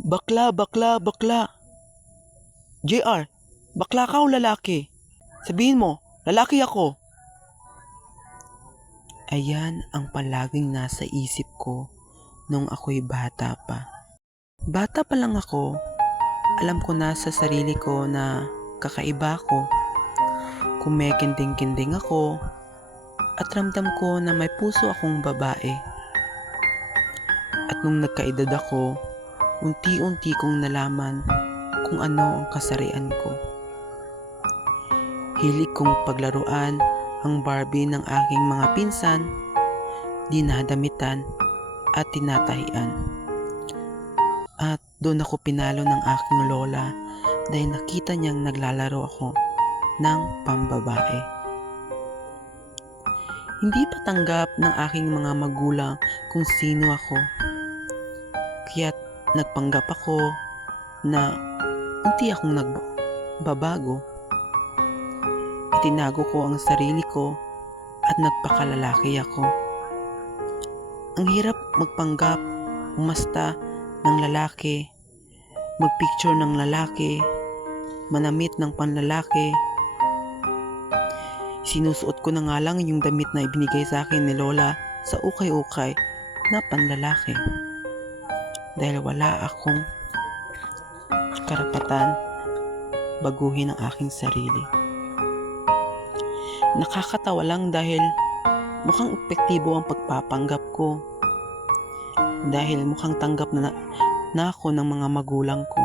Bakla, bakla, bakla. JR, bakla ka o lalaki? Sabihin mo, lalaki ako. Ayan ang palaging nasa isip ko nung ako'y bata pa. Bata pa lang ako, alam ko na sa sarili ko na kakaiba ako. Kumekinding-kinding ako at ramdam ko na may puso akong babae. At nung nagkaedad ako, unti-unti kong nalaman kung ano ang kasarian ko. Hilig kong paglaruan ang Barbie ng aking mga pinsan, dinadamitan at tinatahian. At doon ako pinalo ng aking lola dahil nakita niyang naglalaro ako ng pambabae. Hindi pa tanggap ng aking mga magulang kung sino ako. Kaya't nagpanggap ako na unti akong nagbabago. Itinago ko ang sarili ko at nagpakalalaki ako. Ang hirap magpanggap, umasta ng lalaki, magpicture ng lalaki, manamit ng panlalaki. Sinusuot ko na nga lang yung damit na ibinigay sa akin ni Lola sa ukay-ukay na panlalaki. Dahil wala akong karapatan baguhin ang aking sarili. Nakakatawa lang dahil mukhang epektibo ang pagpapanggap ko. Dahil mukhang tanggap na ako ng mga magulang ko.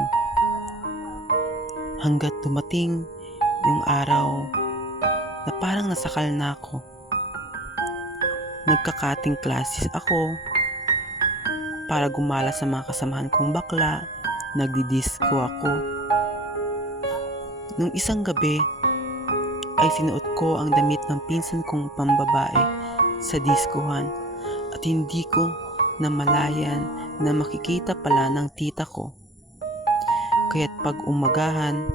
Hanggat dumating yung araw na parang nasakal na ako. Nagkakating classes ako para gumala sa mga kasamahan kong bakla. Nagdidisco ako. Nung isang gabi ay sinuot ko ang damit ng pinsan kong pambabae sa diskuhan at hindi ko namalayan na makikita pala ng tita ko. Kaya't pag umagahan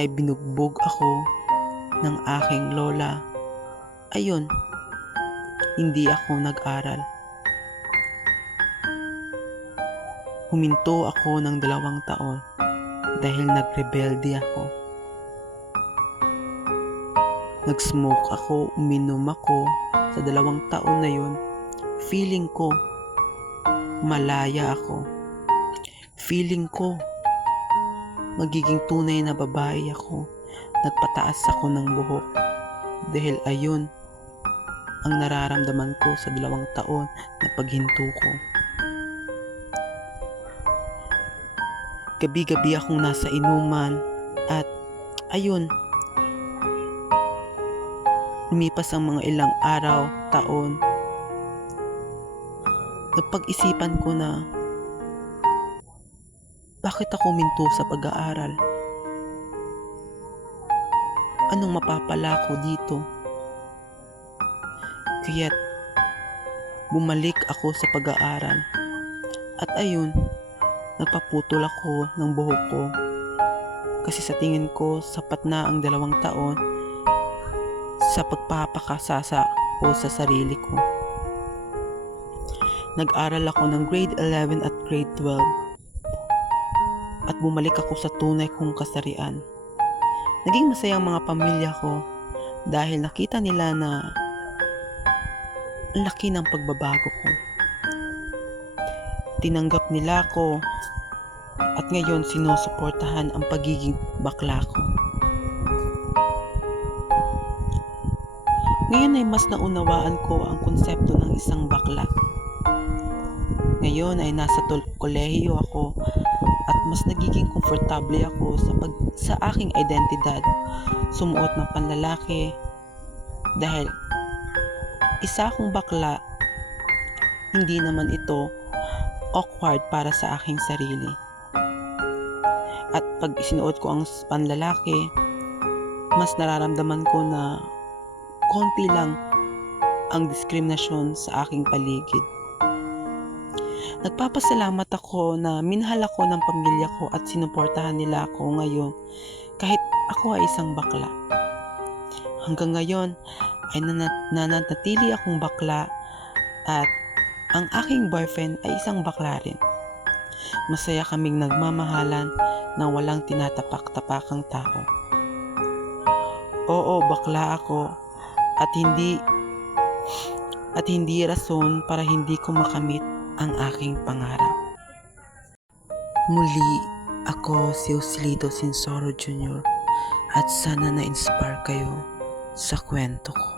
ay binugbog ako ng aking lola. Ayun, hindi ako nag-aral. Huminto ako ng 2 taon dahil nagrebelde ako. Nag-smoke ako, uminom ako. Sa 2 taon na yun, feeling ko malaya ako. Feeling ko magiging tunay na babae ako. Nagpataas ako ng buhok dahil ayun ang nararamdaman ko sa 2 taon na paghinto ko. Gabi-gabi akong nasa inuman at ayun, lumipas ang mga ilang araw, taon. Napag-isipan ko na bakit ako minto sa pag-aaral? Anong mapapala ko dito? Kaya't bumalik ako sa pag-aaral. At ayun, nagpaputol ako ng buhok ko. Kasi sa tingin ko, sapat na ang 2 taon sa pagpapakasasa ko sa sarili ko. Nag-aral ako ng grade 11 at grade 12 at bumalik ako sa tunay kong kasarian. Naging masaya ang mga pamilya ko dahil nakita nila na ang laki ng pagbabago ko. Tinanggap nila ako at ngayon sinusuportahan ang pagiging bakla ko. Ngayon ay mas naunawaan ko ang konsepto ng isang bakla. Ngayon ay nasa kolehiyo ako at mas nagiging komportable ako sa aking identidad. Sumuot ng panlalaki dahil isa akong bakla, hindi naman ito awkward para sa aking sarili. At pag isinuot ko ang panlalaki, mas nararamdaman ko na konti lang ang diskriminasyon sa aking paligid. Nagpapasalamat ako na minahal ako ng pamilya ko at sinuportahan nila ako ngayon kahit ako ay isang bakla. Hanggang ngayon ay nananatili akong bakla at ang aking boyfriend ay isang bakla rin. Masaya kaming nagmamahalan na walang tinatapak-tapakang tao. Oo, bakla ako at hindi rason para hindi ko makamit ang aking pangarap. Muli, ako si Joselito Sinsoro Jr. at sana na-inspire kayo sa kwento ko.